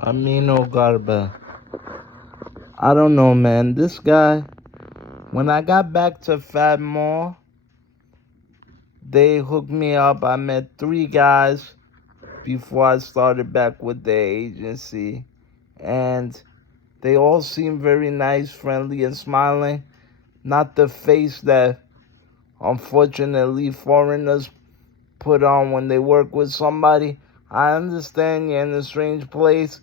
Aminu Gariba. I don't know, man. This guy, when I got back to Fat Mall, they hooked me up. I met 3 guys before I started back with the agency. And they all seemed very nice, friendly, and smiling. Not the face that, unfortunately, foreigners put on when they work with somebody. I understand you're in a strange place.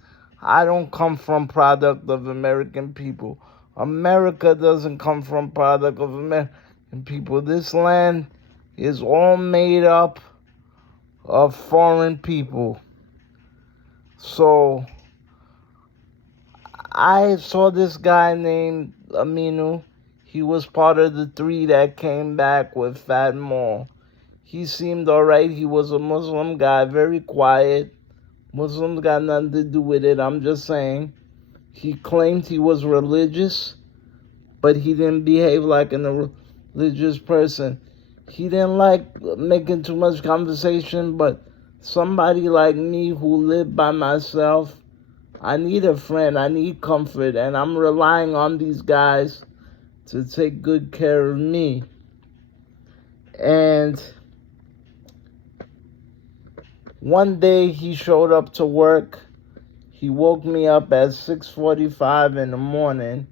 I don't come from product of American people. America doesn't come from product of American people. This land is all made up of foreign people. So I saw this guy named Aminu. He was part of the 3 that came back with Fat Mall. He seemed alright. He was a Muslim guy, very quiet. Muslims got nothing to do with it, I'm just saying. He claimed he was religious, but he didn't behave like a religious person. He didn't like making too much conversation, but somebody like me who live by myself, I need a friend, I need comfort, and I'm relying on these guys to take good care of me. And one day he showed up to work. He woke me up at 6:45 in the morning.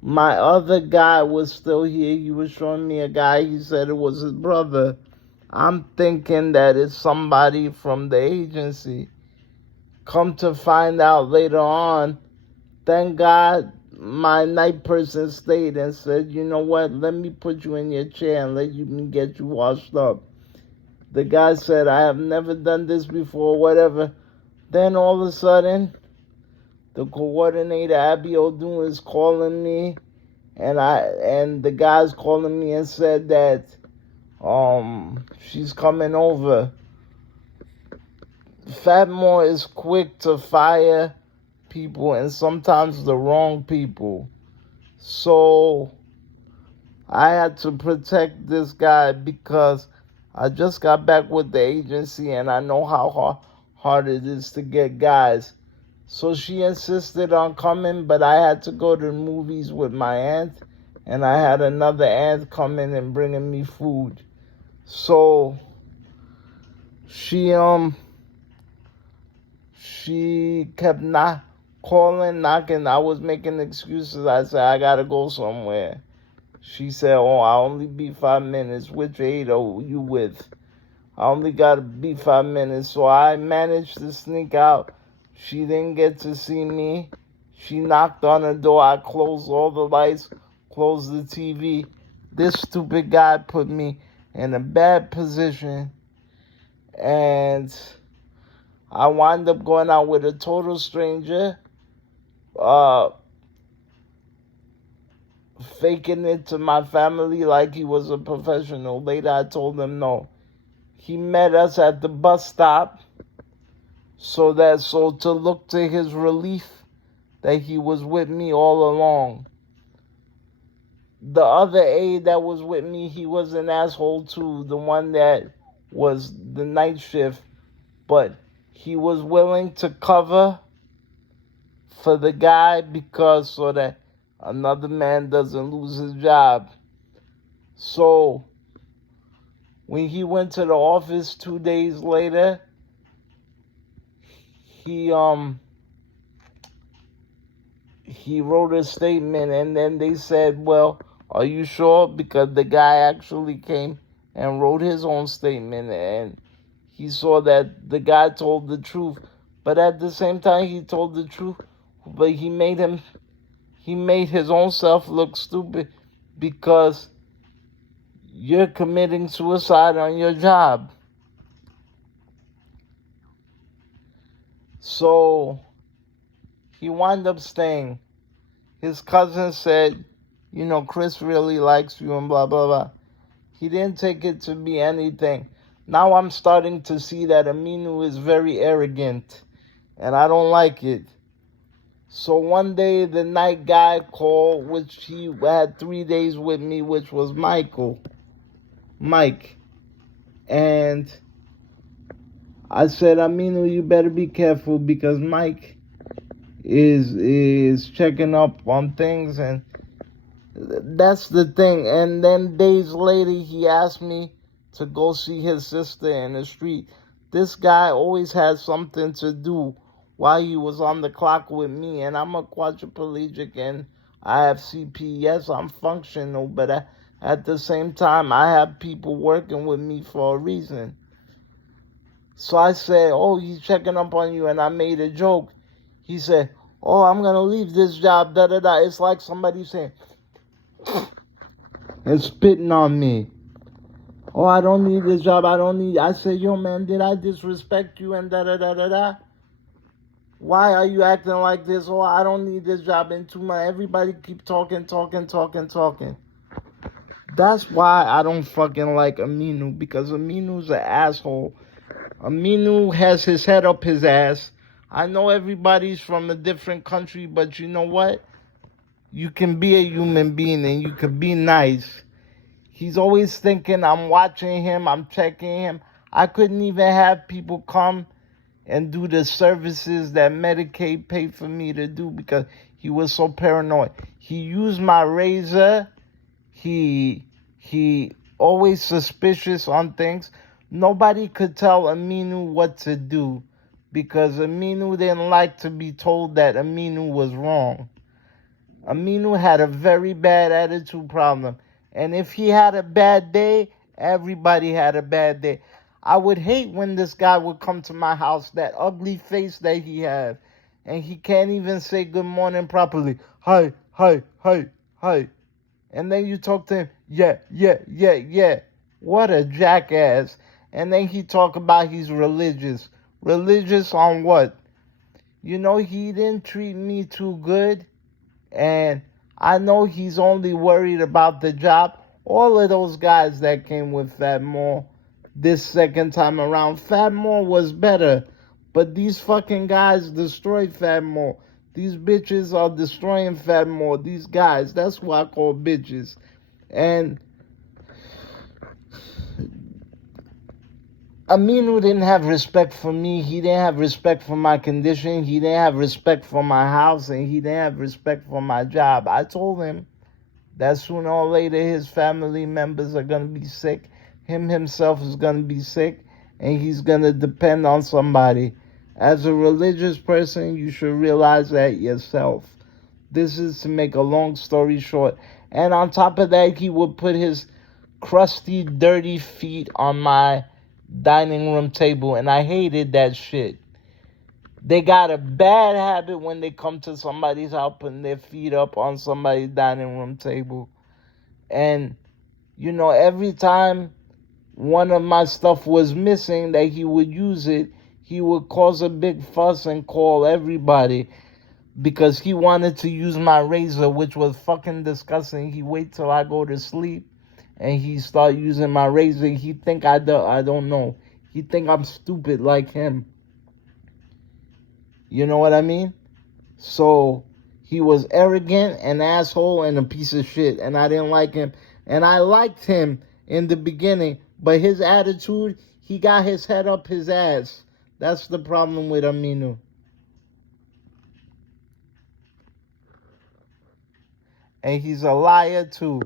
My other guy was still here. He was showing me a guy. He said it was his brother. I'm thinking that it's somebody from the agency. Come to find out later on, thank God my night person stayed and said, you know what, let me put you in your chair and let you get you washed up. The guy said, I have never done this before, whatever. Then all of a sudden, the coordinator, Abby O'Doon, is calling me, and the guy's calling me and said that she's coming over. Fatmore is quick to fire people and sometimes the wrong people. So I had to protect this guy because I just got back with the agency and I know how hard it is to get guys. So she insisted on coming, but I had to go to the movies with my aunt, and I had another aunt coming and bringing me food. So she kept not calling, knocking. I was making excuses. I said, I gotta go somewhere. She said, oh, I'll only be 5 minutes. Which aid are you with? I only gotta be 5 minutes. So I managed to sneak out. She didn't get to see me. She knocked on the door. I closed all the lights, closed the TV. This stupid guy put me in a bad position. And I wound up going out with a total stranger, faking it to my family like he was a professional. Later, I told him no. He met us at the bus stop so to look to his relief that he was with me all along. The other aide that was with me, he was an asshole too, the one that was the night shift, but he was willing to cover for the guy because so that another man doesn't lose his job. So when he went to the office 2 days later, he wrote a statement, and then they said, well, are you sure? Because the guy actually came and wrote his own statement, and he saw that the guy told the truth. But at the same time, he told the truth, but he made his own self look stupid because you're committing suicide on your job. So he wound up staying. His cousin said, you know, Chris really likes you and blah, blah, blah. He didn't take it to be anything. Now I'm starting to see that Aminu is very arrogant, and I don't like it. So one day the night guy called, which he had 3 days with me, which was Mike. And I said, Aminu, you better be careful because Mike is checking up on things, and that's the thing. And then days later, he asked me to go see his sister in the street. This guy always had something to do while he was on the clock with me, and I'm a quadriplegic and I have CP. Yes, I'm functional, but at the same time, I have people working with me for a reason. So I said, oh, he's checking up on you, and I made a joke. He said, oh, I'm going to leave this job, da-da-da. It's like somebody saying, and spitting on me. Oh, I don't need this job. I said, yo, man, did I disrespect you and da-da-da-da-da? Why are you acting like this? Oh, I don't need this job. In 2 months, everybody keep talking. That's why I don't fucking like Aminu, because Aminu's an asshole. Aminu has his head up his ass. I know everybody's from a different country, but you know what? You can be a human being and you can be nice. He's always thinking I'm watching him, I'm checking him. I couldn't even have people come and do the services that Medicaid paid for me to do because he was so paranoid. He used my razor. He always suspicious on things. Nobody could tell Aminu what to do because Aminu didn't like to be told that Aminu was wrong. Aminu had a very bad attitude problem. And if he had a bad day, everybody had a bad day. I would hate when this guy would come to my house, that ugly face that he had, and he can't even say good morning properly. Hi. And then you talk to him, yeah. What a jackass. And then he talk about he's religious. Religious on what? You know, he didn't treat me too good. And I know he's only worried about the job. All of those guys that came with Fat Moore this second time around, Fat Moore was better. But these fucking guys destroyed Fat Moore. These bitches are destroying Fat Moore. These guys, that's what I call bitches. And Aminu didn't have respect for me. He didn't have respect for my condition. He didn't have respect for my house. And he didn't have respect for my job. I told him that sooner or later his family members are going to be sick. Him himself is going to be sick. And he's going to depend on somebody. As a religious person, you should realize that yourself. This is to make a long story short. And on top of that, he would put his crusty, dirty feet on my dining room table, and I hated that shit. They got a bad habit when they come to somebody's house putting their feet up on somebody's dining room table. And, you know, every time one of my stuff was missing that he would use it, he would cause a big fuss and call everybody because he wanted to use my razor, which was fucking disgusting. He wait till I go to sleep and he start using my razor. He think I don't know. He think I'm stupid like him. You know what I mean? So he was arrogant, an asshole, and a piece of shit. And I didn't like him. And I liked him in the beginning. But his attitude, he got his head up his ass. That's the problem with Aminu. And he's a liar too.